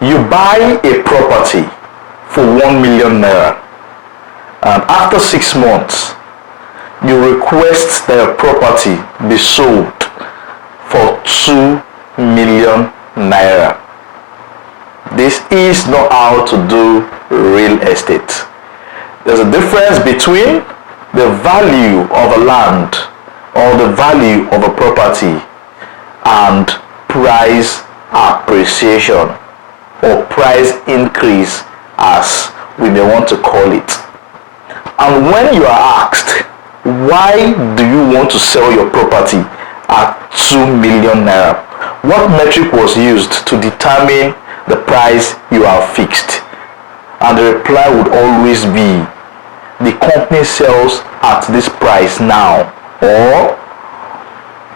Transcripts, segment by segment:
You buy a property for 1 million naira, and after 6 months, you request that your property be sold for 2 million naira. This is not how to do real estate. There's a difference between the value of a land or the value of a property and price appreciation or price increase, as we may want to call it. And when you are asked, why do you want to sell your property at 2 million naira? What metric was used to determine the price you have fixed? And the reply would always be, the company sells at this price now, or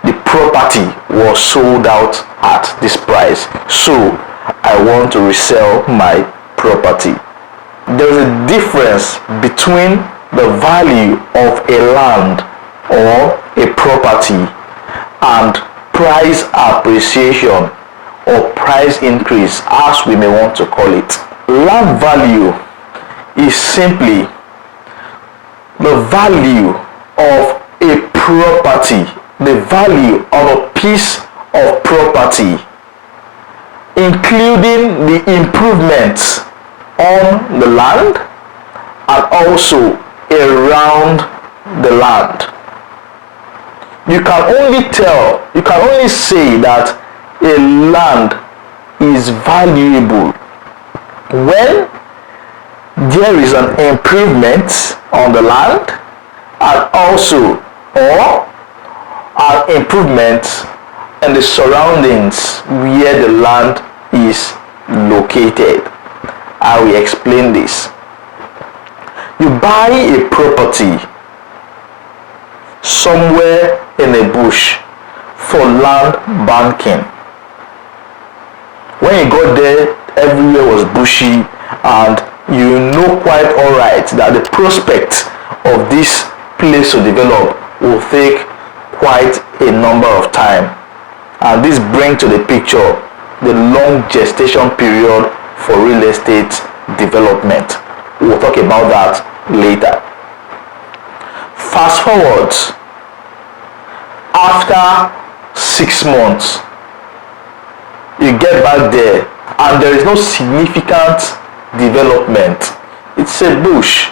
the property was sold out at this price, so I want to resell my property. There is a difference between the value of a land or a property and price appreciation or price increase, as we may want to call it. Land value is simply the value of a property, the value of a piece of property, including the improvements on the land and also around the land. You can only say that a land is valuable when there is an improvement on the land and also or an improvement in the surroundings where the land is located. I will explain this. You buy a property somewhere in a bush for land banking. When you got there, everywhere was bushy, and you know quite alright that the prospect of this place to develop will take quite a number of time. And this brings to the picture the long gestation period for real estate development. We'll talk about that later. Fast forward, after 6 months, you get back there and there is no significant development. It's a bush.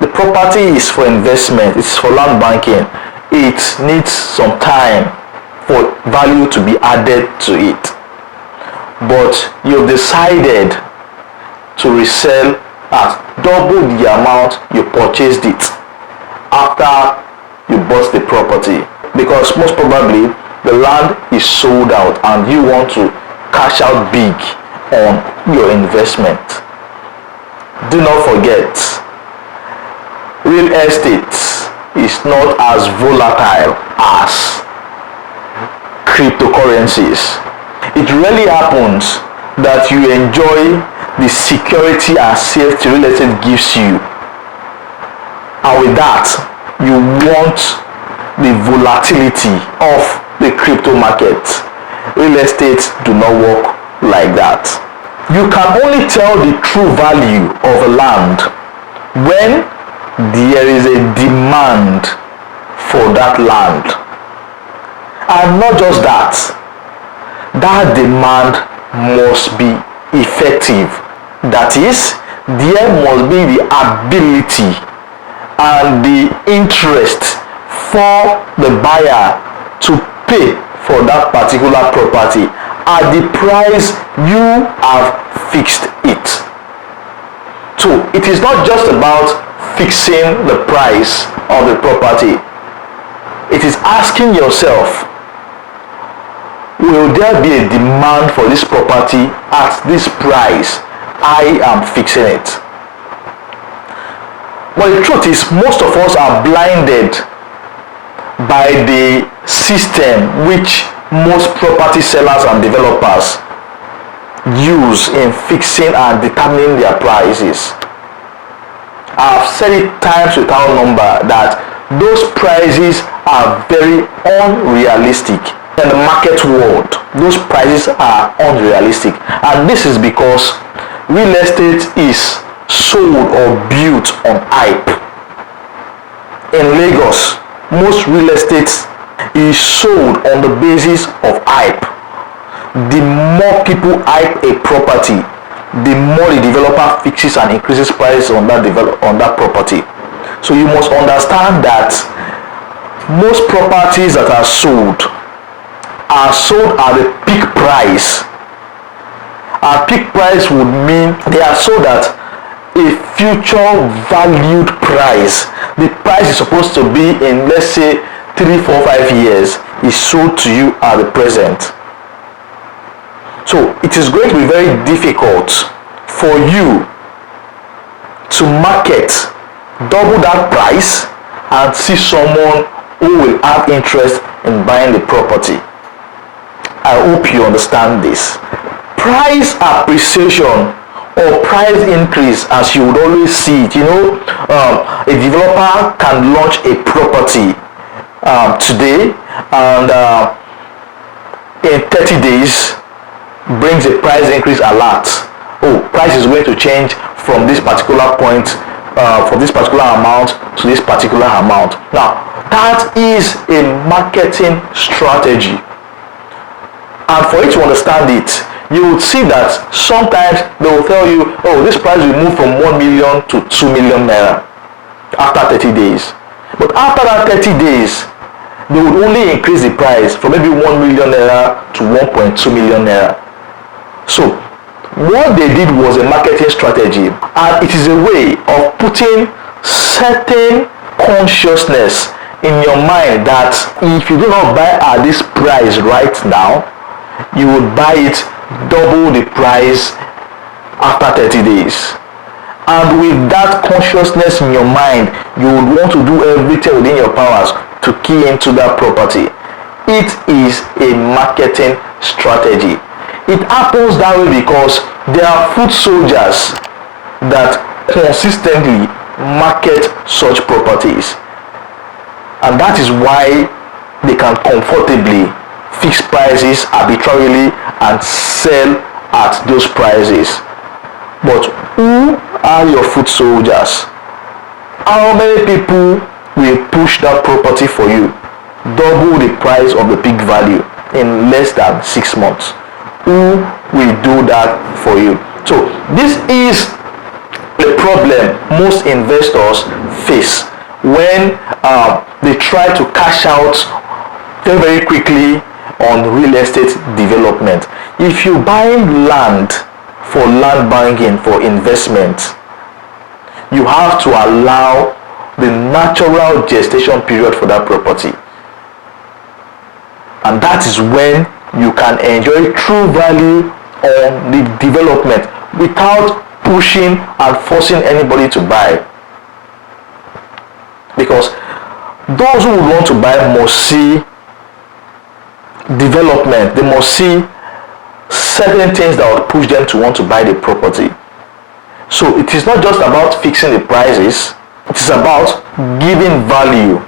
The property is for investment, it's for land banking. It needs some time for value to be added to it. But you've decided to resell at double the amount you purchased it after you bought the property, because most probably the land is sold out and you want to cash out big on your investment. Do not forget, real estate is not as volatile as cryptocurrencies. It really happens that you enjoy the security and safety real estate gives you, and with that you want the volatility of the crypto market. Real estate do not work like that. You can only tell the true value of a land when there is a demand for that land, and not just that, that demand must be effective. That is, there must be the ability and the interest for the buyer to pay for that particular property at the price you have fixed it. So it is not just about fixing the price of the property. It is asking yourself, will there be a demand for this property at this price I am fixing it? But the truth is, most of us are blinded by the system which most property sellers and developers use in fixing and determining their prices. I've said it times without number that those prices are very unrealistic. In the market world, those prices are unrealistic. And this is because real estate is sold or built on hype. In Lagos, most real estate is sold on the basis of hype. The more people hype a property, the more the developer fixes and increases prices on that property. So you must understand that most properties that are sold at the peak price. And peak price would mean they are sold at a future valued price. The price is supposed to be in, let's say, 3, 4, 5 years, is sold to you at the present. So it is going to be very difficult for you to market double that price and see someone who will have interest in buying the property. I hope you understand this. Price appreciation or price increase, as you would always see it, a developer can launch a property today, and in 30 days brings a price increase alert. Price is going to change from this particular point, from this particular amount to this particular amount. Now, that is a marketing strategy. And for you to understand it, you would see that sometimes they will tell you, this price will move from 1 million to 2 million naira after 30 days. But after that 30 days, they would only increase the price from maybe 1 million naira to 1.2 million naira. So what they did was a marketing strategy, and it is a way of putting certain consciousness in your mind that if you do not buy at this price right now, you would buy it double the price after 30 days. And with that consciousness in your mind, you would want to do everything within your powers to key into that property. It is a marketing strategy. It happens that way because there are foot soldiers that consistently market such properties. And that is why they can comfortably fix prices arbitrarily and sell at those prices. But who are your foot soldiers? How many people will push that property for you double the price of the peak value in less than 6 months? Who will do that for you? So this is the problem most investors face when they try to cash out very, very quickly on real estate development. If you buy land for land banking, for investment, you have to allow the natural gestation period for that property. And that is when you can enjoy true value on the development without pushing and forcing anybody to buy. Because those who would want to buy must see development. They must see certain things that would push them to want to buy the property. So it is not just about fixing the prices, it is about giving value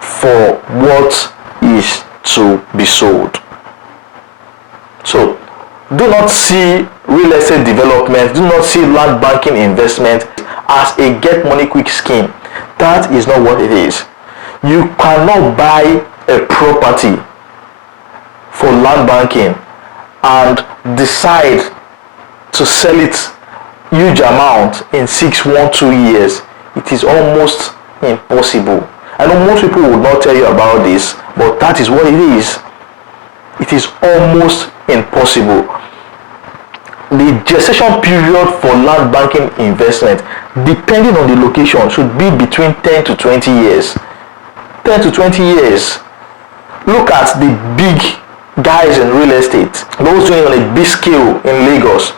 for what is to be sold. So do not see real estate development, do not see land banking investment as a get money quick scheme. That is not what it is. You cannot buy a property for land banking and decide to sell it huge amount in 2 years. It is almost impossible. I know most people would not tell you about this, but that is what it is. It is almost impossible. The gestation period for land banking investment, depending on the location, should be between 10 to 20 years. 10 to 20 years. Look at the big guys in real estate, those doing on a big scale in Lagos.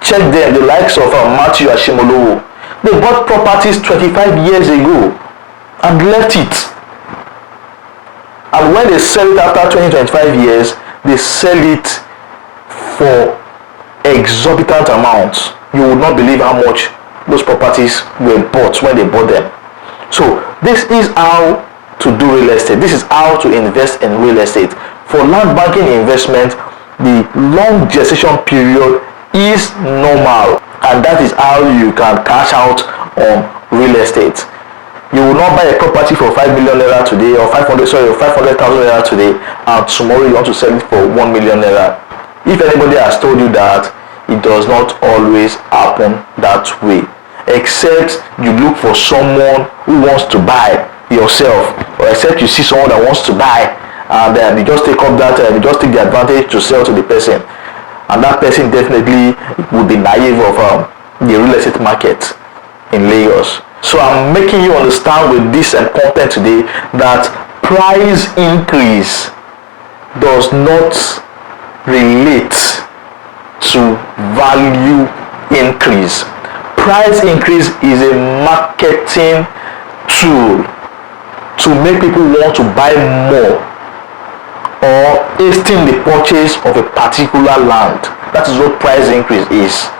Check them, the likes of Matthew Ashimolowo. They bought properties 25 years ago and left it. And when they sell it after 20-25 years, they sell it for exorbitant amounts. You would not believe how much those properties were bought when they bought them. So this is how to do real estate. This is how to invest in real estate. For land banking investment, the long gestation period is normal, and that is how you can cash out on real estate. You will not buy a property for 5 million naira today, or 500,000 naira today, and tomorrow you want to sell it for 1 million naira. If anybody has told you that, it does not always happen that way, except you look for someone who wants to buy yourself, or except you see someone that wants to buy, and then you just take up that, you just take the advantage to sell to the person, and that person definitely would be naive of the real estate market in Lagos. So I'm making you understand with this content today that price increase does not relate to value increase. Price increase is a marketing tool to make people want to buy more or hasten the purchase of a particular land. That is what price increase is.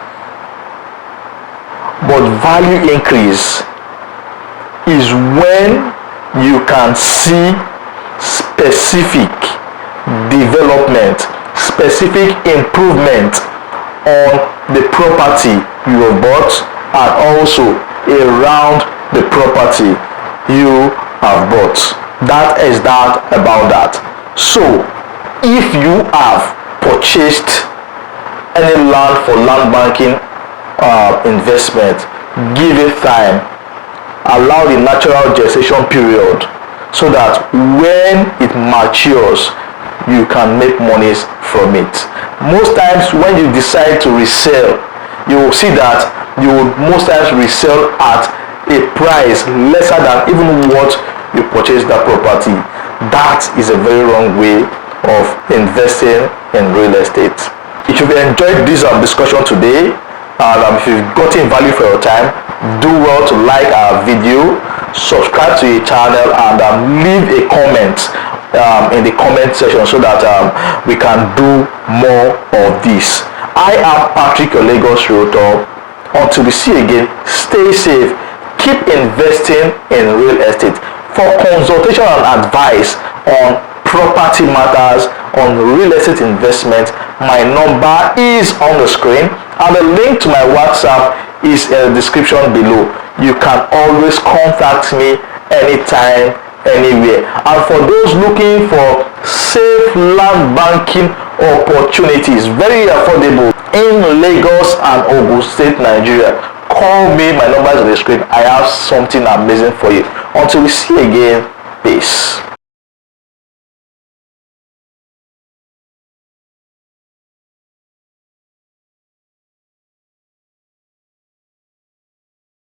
But value increase is when you can see specific development, specific improvement on the property you have bought, and also around the property you have bought. That is that about that. So if you have purchased any land for land banking investment, give it time, allow the natural gestation period, so that when it matures you can make monies from it. Most times when you decide to resell, you will see that you will most times resell at a price lesser than even what you purchased that property. That is a very wrong way of investing in real estate. If you've enjoyed this discussion today, and if you've gotten value for your time, do well to like our video, subscribe to the channel, and leave a comment in the comment section so that we can do more of this. I am Patrick, your Lagos Realtor. Until we see again, stay safe, keep investing in real estate. For consultation and advice on property matters, on real estate investment, my number is on the screen, and the link to my WhatsApp is in the description below. You can always contact me anytime, anywhere. And for those looking for safe land banking opportunities, very affordable in Lagos and Ogun State, Nigeria, call me. My number is on the screen. I have something amazing for you. Until we see again, peace.